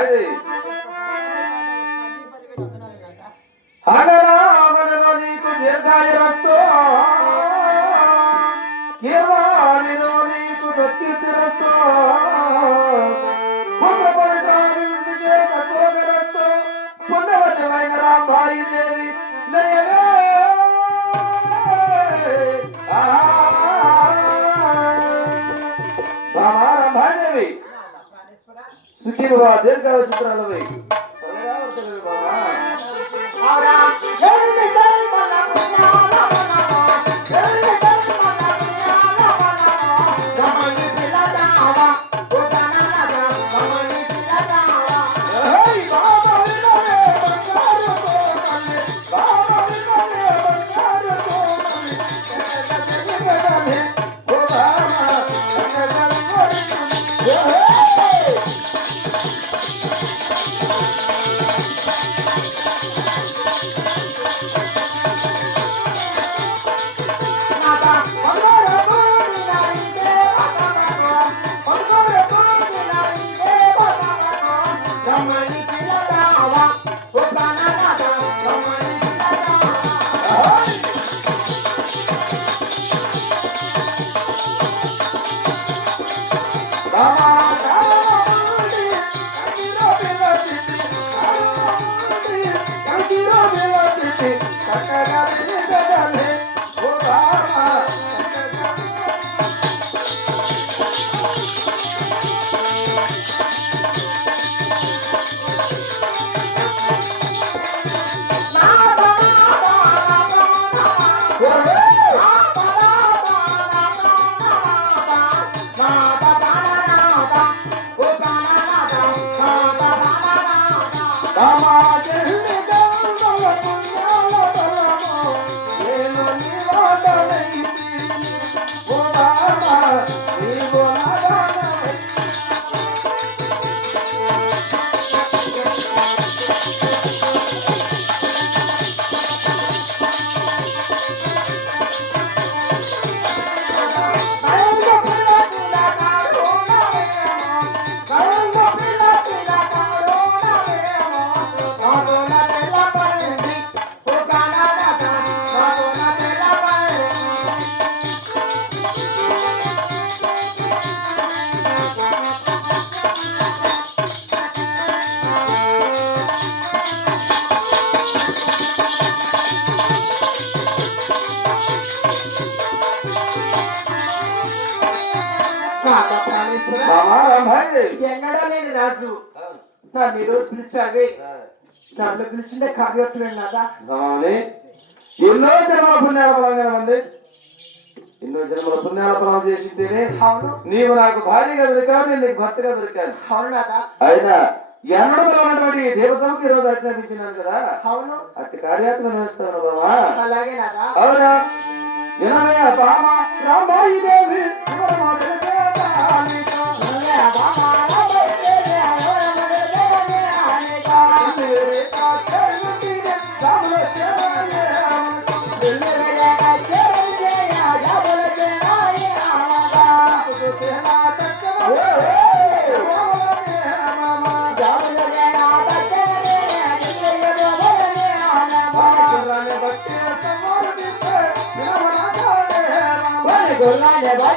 రామారామాయి. హగరామణిలో నీకు దీర్ఘాయురస్తు కీర్వాణిలో నీకు సత్యతిరస్తు देवा दीर्घायुष्य सकदा ఎన్నడో నేను రాజు. నన్ను ఈరోజు పిలిచావే. నన్ను కదా ఎన్నో జన్మల పుణ్యాల ఫలంగా ఉంది. ఎన్నో జన్మల పుణ్యాల ఫలం చేసింటేనే నీవు నాకు భార్యగా దొరికావు నేను నీకు భర్తగా దొరికాను. అయినా ఎన్నడూ ఉన్నటువంటి దేవసభకి ఈ రోజు అజ్ఞాపించినాను కదా. అవును. అట్టి కార్యాత్మ చేస్తాను బామా అలాగే అవునా? వినవే బామ రామాయి దేవి.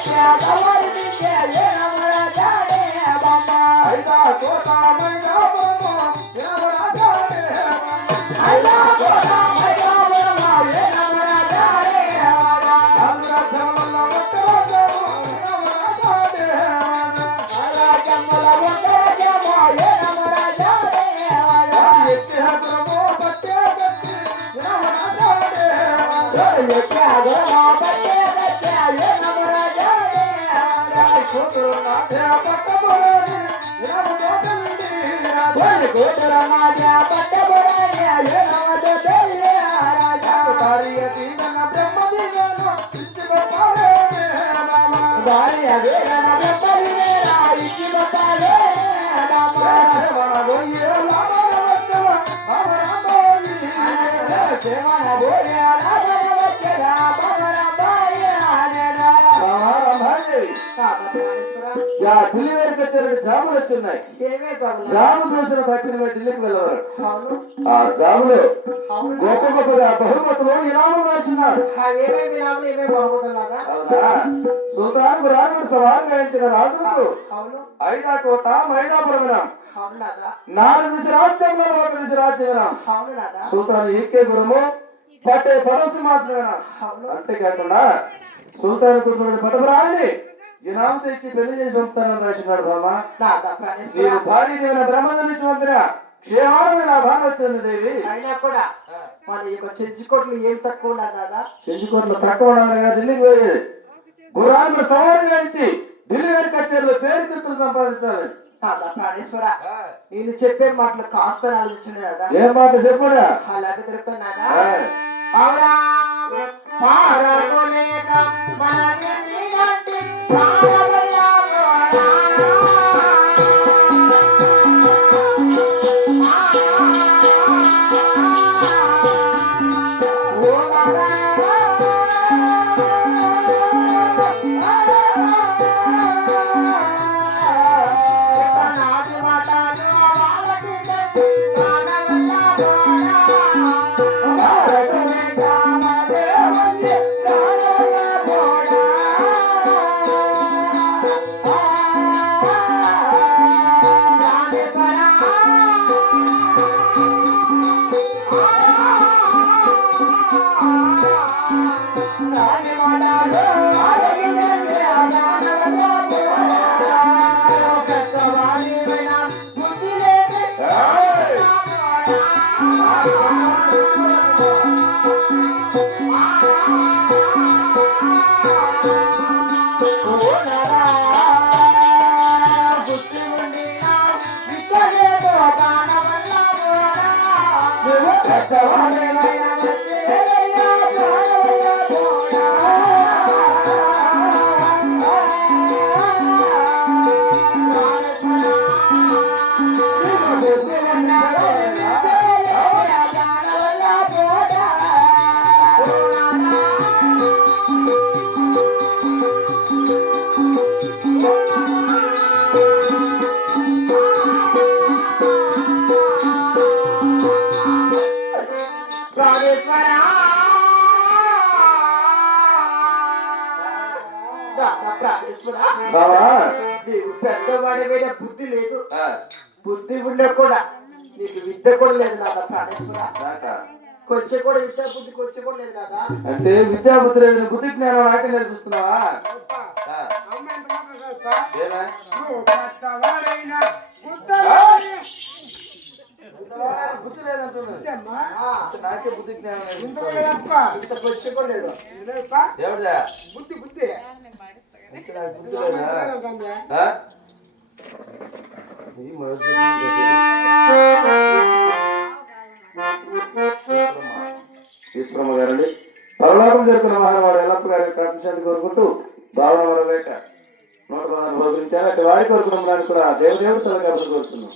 రాజా భార్య వేదన వెంబడి Come on, boy, I'm gonna get up, I'm gonna Ramaji. కాదా. ప్రాణేశ్వరా? యా ఢిల్లీ వరకు వచ్చారు జాములు వచ్చున్నాయి? జాము చూసిన పక్షులు ఢిల్లీకి వెళ్ళేవారు. ఆ జాములు గొప్ప గొప్పగా బహుమతులు ఇనాము రాసినాడు ఏమేమి వినాములు ఏమేమి బాగుంటుందా అవునా? సుల్తాన్ రాజు సవాల్ గాయించిన రాజుకు ఐదా కోట అవును నాదా? నాలుగు దిశ రాజ్యంలో ఒక దిశ రాజ్యం సుల్తాన్ ఈకే గురము పట్టే పడోసి మాత్రం వినాం. అవును. అంతేకాకుండా సుల్తాన్ కూతురు పటపురాన్ని ఇనాం తెచ్చి పెళ్ళి చేసి పంపుతానని రాసినాడు బామా నీవు భార్య దేవిన బ్రహ్మద నుంచి పంపిన క్షేమాన్ని నా వచ్చింది దేవి. అయినా కూడా మన యొక్క చెంచుకోట్లు ఏం తక్కువ నాదా చెంచుకోట్ల తక్కువ ఢిల్లీకి పోయేది. గురాన్ని సవాలుగా ఇచ్చి ఢిల్లీ గారి కచేరీలో పేరు కీర్తులు సంపాదించాలి. నేను చెప్పే మాటలు కాస్త ఆలోచించండి నాదా ఏం మాట చెప్పుడా అలాగే i don't you. పెద్దవాడి మీద బుద్ధి లేదు. బుద్ధి ఉండే కూడా నీకు విద్య కూడా లేదు నాదా ప్రాణేశ్వర? కొంచెం కూడా విద్య బుద్ధి కొంచెం కూడా లేదు నాదా అంటే విద్యా బుద్ధి లేదు బుద్ధి జ్ఞానం నాకే నేర్పిస్తున్నావా? బుద్ధి లేదంటున్నాడు. ఆ, నాకే బుద్ధి జ్ఞానం? ఇంత కొంచెం కూడా లేదు. ఎవరిదా? బుద్ధి బుద్ధి ఇంకా నాకు బుద్ధి లేదా? ఆ? ఈ మనిషి ఈశ్వరమ్మ గారండి పరలోకం జరుగుతున్న మహానవాడు ఎల్లప్ప గారి కాంక్షాన్ని కోరుకుంటూ భావన వరవేట నూట పదహారు బోధించారు అటు వాడి కోరుకున్న కూడా దేవదేవుడు సలహా కోరుతున్నాం.